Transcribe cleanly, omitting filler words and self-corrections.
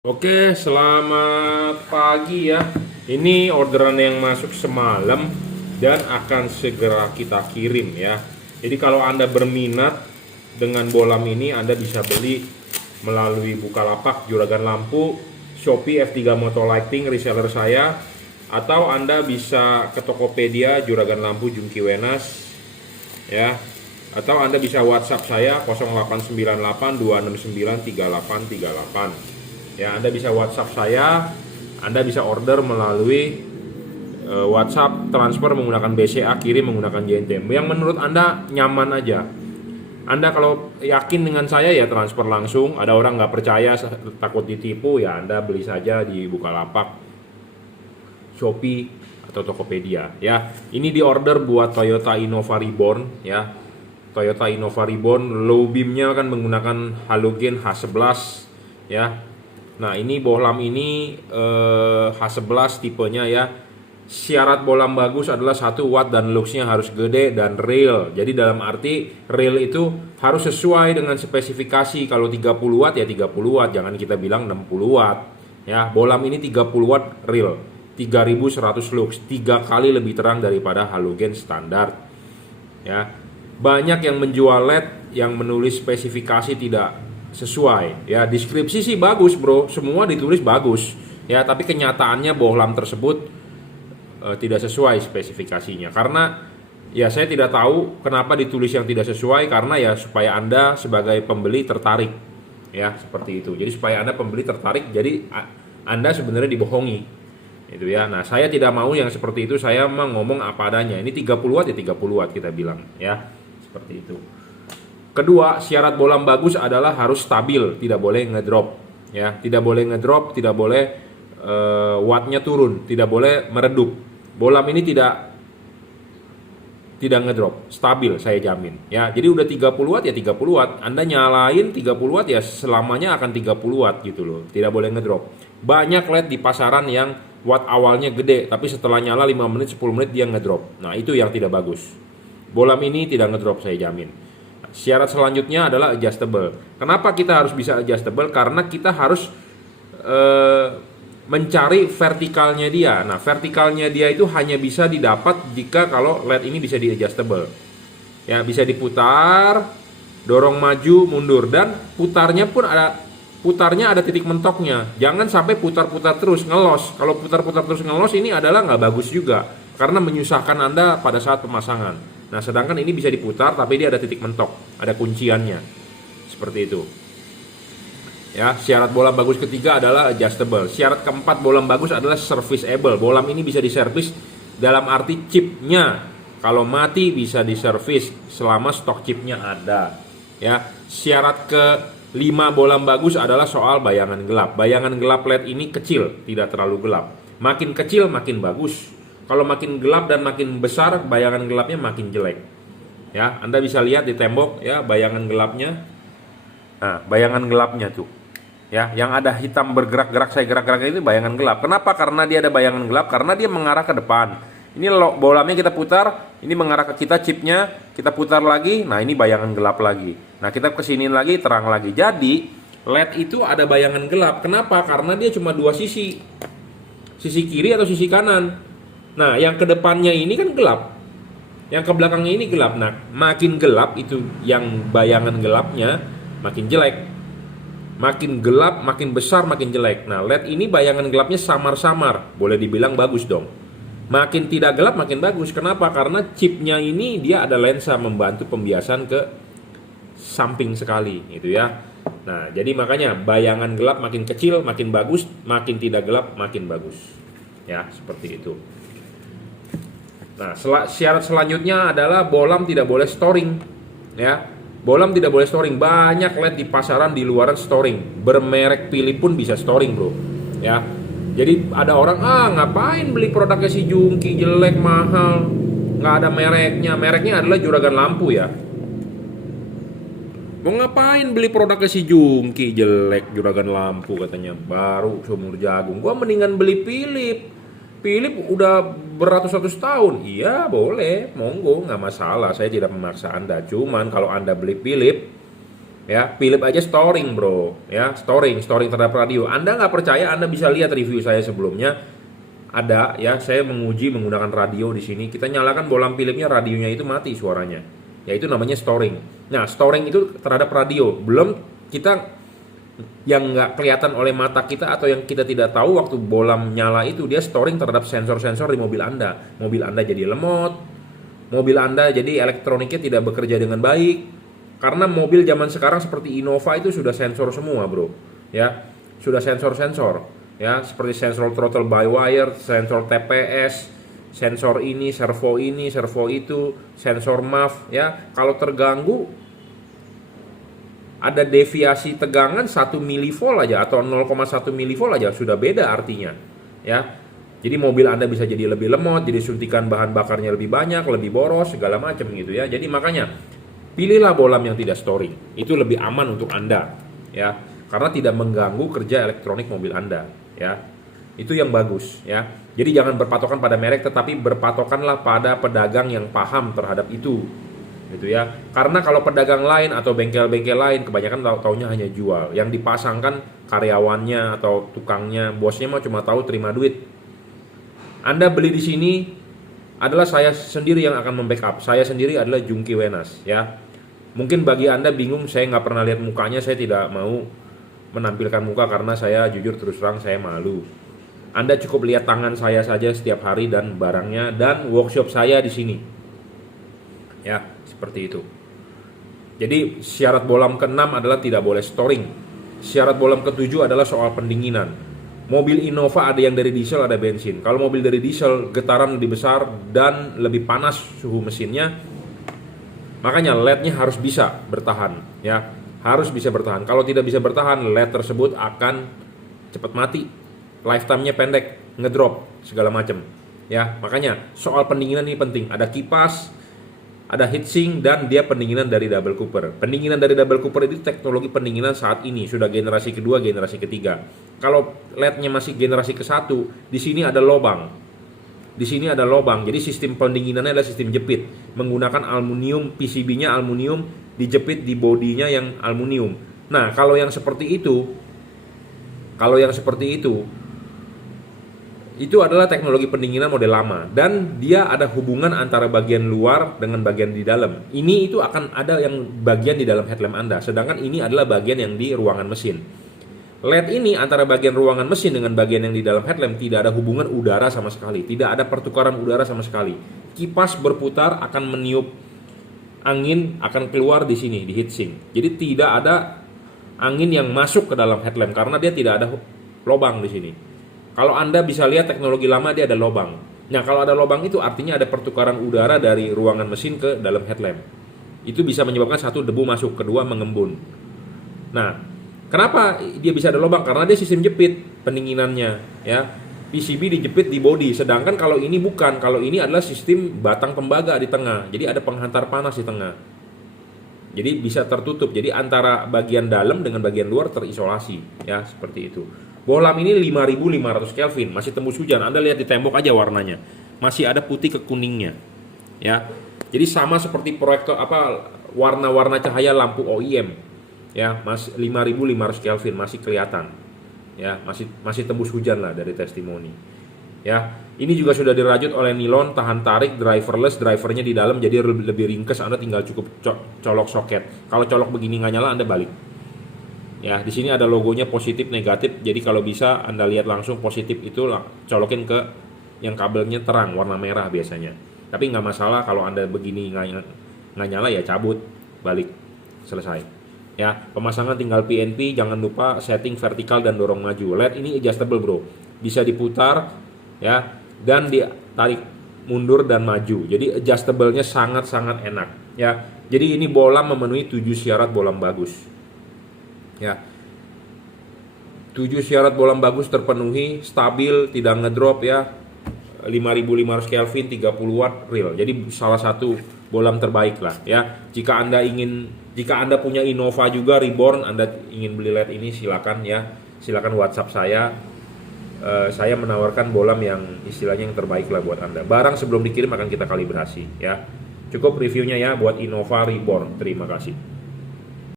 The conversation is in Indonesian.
Oke, selamat pagi ya. Ini orderan yang masuk semalam dan akan segera kita kirim ya. Jadi kalau Anda berminat dengan bolam ini, Anda bisa beli melalui Bukalapak, Juragan Lampu, Shopee, F3 Moto Lighting, reseller saya, atau Anda bisa ke Tokopedia, Juragan Lampu, Jungki Wenas ya. Atau Anda bisa WhatsApp saya 0898 269 3838. Ya, Anda bisa WhatsApp saya, Anda bisa order melalui WhatsApp, transfer menggunakan BCA, kirim menggunakan JNT. Yang menurut Anda nyaman aja. Anda kalau yakin dengan saya ya transfer langsung. Ada orang nggak percaya, takut ditipu, ya Anda beli saja di Bukalapak, Shopee, atau Tokopedia. Ya, ini di order buat Toyota Innova Reborn ya. Toyota Innova Reborn, low beamnya kan menggunakan halogen H11 ya. Nah, ini bohlam ini H11 tipenya ya. Syarat bohlam bagus adalah 1 watt dan luxnya harus gede dan real. Jadi dalam arti real itu harus sesuai dengan spesifikasi. Kalau 30 watt ya 30 watt, jangan kita bilang 60 watt. Ya, bohlam ini 30 watt real. 3100 lux, 3 kali lebih terang daripada halogen standar. Ya. Banyak yang menjual LED yang menulis spesifikasi tidak sesuai ya. Deskripsi sih bagus bro, semua ditulis bagus ya, tapi kenyataannya bohlam tersebut tidak sesuai spesifikasinya. Karena ya saya tidak tahu kenapa ditulis yang tidak sesuai, karena ya supaya Anda sebagai pembeli tertarik ya, seperti itu. Jadi supaya Anda pembeli tertarik, jadi Anda sebenarnya dibohongi itu ya. Nah, saya tidak mau yang seperti itu. Saya mau ngomong apa adanya. Ini 30 watt ya 30 watt kita bilang ya, seperti itu. Kedua, syarat bohlam bagus adalah harus stabil, tidak boleh ngedrop ya, tidak boleh ngedrop, tidak boleh wattnya turun, tidak boleh meredup. Bohlam ini tidak ngedrop, stabil saya jamin ya. Jadi udah 30 watt ya 30 watt, Anda nyalain 30 watt ya selamanya akan 30 watt gitu loh, tidak boleh ngedrop. Banyak LED di pasaran yang watt awalnya gede, tapi setelah nyala 5 menit 10 menit dia ngedrop. Nah, itu yang tidak bagus. Bohlam ini tidak ngedrop saya jamin. Syarat selanjutnya adalah adjustable. Kenapa kita harus bisa adjustable? Karena kita harus mencari vertikalnya dia. Nah, vertikalnya dia itu hanya bisa didapat jika kalau LED ini bisa di adjustable. Ya, bisa diputar, dorong maju, mundur, dan putarnya ada titik mentoknya. Jangan sampai putar-putar terus ngelos. Kalau putar-putar terus ngelos ini adalah nggak bagus juga, karena menyusahkan Anda pada saat pemasangan. Nah, sedangkan ini bisa diputar tapi dia ada titik mentok, ada kunciannya. Seperti itu. Ya, syarat bohlam bagus ketiga adalah adjustable. Syarat keempat bohlam bagus adalah serviceable. Bohlam ini bisa diservis dalam arti chipnya. Kalau mati bisa diservis selama stok chipnya ada. Ya, syarat ke-5 bohlam bagus adalah soal bayangan gelap. Bayangan gelap LED ini kecil, tidak terlalu gelap. Makin kecil makin bagus. Kalau makin gelap dan makin besar, bayangan gelapnya makin jelek. Ya, Anda bisa lihat di tembok ya bayangan gelapnya. Nah, bayangan gelapnya tuh. Ya, yang ada hitam bergerak-gerak, saya gerak-gerak itu bayangan gelap. Kenapa? Karena dia ada bayangan gelap, karena dia mengarah ke depan. Ini bohlamnya kita putar, ini mengarah ke kita, chipnya kita putar lagi. Nah, ini bayangan gelap lagi. Nah, kita kesiniin lagi, terang lagi. Jadi LED itu ada bayangan gelap. Kenapa? Karena dia cuma dua sisi. Sisi kiri atau sisi kanan. Nah, yang ke depannya ini kan gelap, yang ke belakangnya ini gelap. Nah, makin gelap itu yang bayangan gelapnya makin jelek. Makin gelap, makin besar, makin jelek. Nah, LED ini bayangan gelapnya samar-samar, boleh dibilang bagus dong. Makin tidak gelap, makin bagus. Kenapa? Karena chipnya ini dia ada lensa membantu pembiasan ke samping sekali, gitu ya. Nah, jadi makanya bayangan gelap makin kecil, makin bagus, makin tidak gelap, makin bagus. Ya, seperti itu. Nah, syarat selanjutnya adalah bohlam tidak boleh storing ya. Bohlam tidak boleh storing. Banyak LED di pasaran di luaran storing. Bermerek Philips pun bisa storing, bro. Ya. Jadi ada orang, ngapain beli produknya si Jungki, jelek, mahal, nggak ada mereknya. Mereknya adalah Juragan Lampu ya. Mau ngapain beli produknya si Jungki, jelek, Juragan Lampu katanya, baru seumur jagung. Gua mendingan beli Philips. Philips udah beratus-ratus tahun. Iya, boleh, monggo, nggak masalah. Saya tidak memaksa Anda. Cuman kalau Anda beli Philips Ya, Philips aja storing bro, ya storing terhadap radio. Anda nggak percaya, Anda bisa lihat review saya sebelumnya. Ada ya, saya menguji menggunakan radio di sini. Kita nyalakan bohlam Philipsnya, radionya itu mati suaranya. Ya itu namanya storing. Nah, storing itu terhadap radio. Belum kita yang nggak kelihatan oleh mata kita atau yang kita tidak tahu waktu bohlam nyala itu, dia storing terhadap sensor-sensor di mobil Anda. Mobil Anda jadi lemot, mobil Anda jadi elektroniknya tidak bekerja dengan baik. Karena mobil zaman sekarang seperti Innova itu sudah sensor semua bro, ya sudah sensor-sensor, ya seperti sensor throttle by wire, sensor TPS, sensor ini, servo itu, sensor MAF, ya kalau terganggu ada deviasi tegangan 1 mV aja atau 0,1 mV aja sudah beda artinya, ya. Jadi mobil Anda bisa jadi lebih lemot, jadi suntikan bahan bakarnya lebih banyak, lebih boros segala macam gitu ya. Jadi makanya pilihlah bohlam yang tidak storing, itu lebih aman untuk Anda, ya, karena tidak mengganggu kerja elektronik mobil Anda, ya, itu yang bagus, ya. Jadi jangan berpatokan pada merek, tetapi berpatokanlah pada pedagang yang paham terhadap itu, gitu ya. Karena kalau pedagang lain atau bengkel-bengkel lain, kebanyakan taunya hanya jual, yang dipasangkan karyawannya atau tukangnya, bosnya mah cuma tahu terima duit. Anda beli di sini adalah saya sendiri yang akan membackup. Saya sendiri adalah Jungki Wenas, ya. Mungkin bagi Anda bingung, saya nggak pernah lihat mukanya, saya tidak mau menampilkan muka karena saya jujur terus terang saya malu. Anda cukup lihat tangan saya saja setiap hari dan barangnya dan workshop saya di sini. Ya, seperti itu. Jadi syarat bohlam ke-6 adalah tidak boleh storing. Syarat bohlam ke-7 adalah soal pendinginan. Mobil Innova ada yang dari diesel, ada bensin. Kalau mobil dari diesel, getaran lebih besar dan lebih panas suhu mesinnya. Makanya LED-nya harus bisa bertahan, ya. Harus bisa bertahan. Kalau tidak bisa bertahan, LED tersebut akan cepat mati. Lifetime-nya pendek, ngedrop segala macam. Ya, makanya soal pendinginan ini penting. Ada kipas, ada heatsink, dan dia pendinginan dari double cooper. Pendinginan dari double cooper itu teknologi pendinginan saat ini sudah generasi kedua, generasi ketiga. Kalau LED-nya masih generasi ke-1, di sini ada lubang. Di sini ada lubang. Jadi sistem pendinginannya adalah sistem jepit, menggunakan aluminium, PCB-nya aluminium, dijepit di bodinya yang aluminium. Nah, kalau yang seperti itu adalah teknologi pendinginan model lama, dan dia ada hubungan antara bagian luar dengan bagian di dalam. Ini itu akan ada yang bagian di dalam headlamp Anda, sedangkan ini adalah bagian yang di ruangan mesin. LED ini antara bagian ruangan mesin dengan bagian yang di dalam headlamp tidak ada hubungan udara sama sekali, tidak ada pertukaran udara sama sekali. Kipas berputar akan meniup angin, akan keluar di sini di heatsink. Jadi tidak ada angin yang masuk ke dalam headlamp karena dia tidak ada lubang di sini. Kalau Anda bisa lihat teknologi lama dia ada lubang. Nah, kalau ada lubang itu artinya ada pertukaran udara dari ruangan mesin ke dalam headlamp. Itu bisa menyebabkan satu, debu masuk, kedua mengembun. Nah, kenapa dia bisa ada lubang? Karena dia sistem jepit pendinginannya, ya. PCB dijepit di bodi, sedangkan kalau ini bukan. Kalau ini adalah sistem batang tembaga di tengah. Jadi ada penghantar panas di tengah. Jadi bisa tertutup. Jadi antara bagian dalam dengan bagian luar terisolasi, ya, seperti itu. Bohlam ini 5500 Kelvin, masih tembus hujan. Anda lihat di tembok aja warnanya. Masih ada putih ke kuningnya. Ya. Jadi sama seperti proyektor warna-warna cahaya lampu OEM. Ya, masih 5500 Kelvin masih kelihatan. Ya, masih tembus hujan lah dari testimoni. Ya. Ini juga sudah dirajut oleh nilon, tahan tarik, driverless, drivernya di dalam jadi lebih ringkes. Anda tinggal cukup colok soket. Kalau colok begini nggak nyala, Anda balik. Ya, di sini ada logonya positif, negatif. Jadi kalau bisa Anda lihat langsung positif itu colokin ke yang kabelnya terang, warna merah biasanya. Tapi nggak masalah kalau Anda begini nggak nyala ya cabut, balik, selesai. Ya, pemasangan tinggal PNP. Jangan lupa setting vertikal dan dorong maju. LED ini adjustable bro, bisa diputar, ya, dan ditarik mundur dan maju. Jadi adjustable-nya sangat-sangat enak. Ya, jadi ini bohlam memenuhi 7 syarat bohlam bagus. Ya, 7 syarat bohlam bagus terpenuhi, stabil, tidak ngedrop ya, 5500 Kelvin, 30 watt real. Jadi salah satu bohlam terbaik lah ya. Jika Anda punya Innova juga Reborn, Anda ingin beli LED ini silakan ya. Silakan WhatsApp saya. Saya menawarkan bohlam yang istilahnya yang terbaik lah buat Anda. Barang sebelum dikirim akan kita kalibrasi ya. Cukup reviewnya ya buat Innova Reborn. Terima kasih.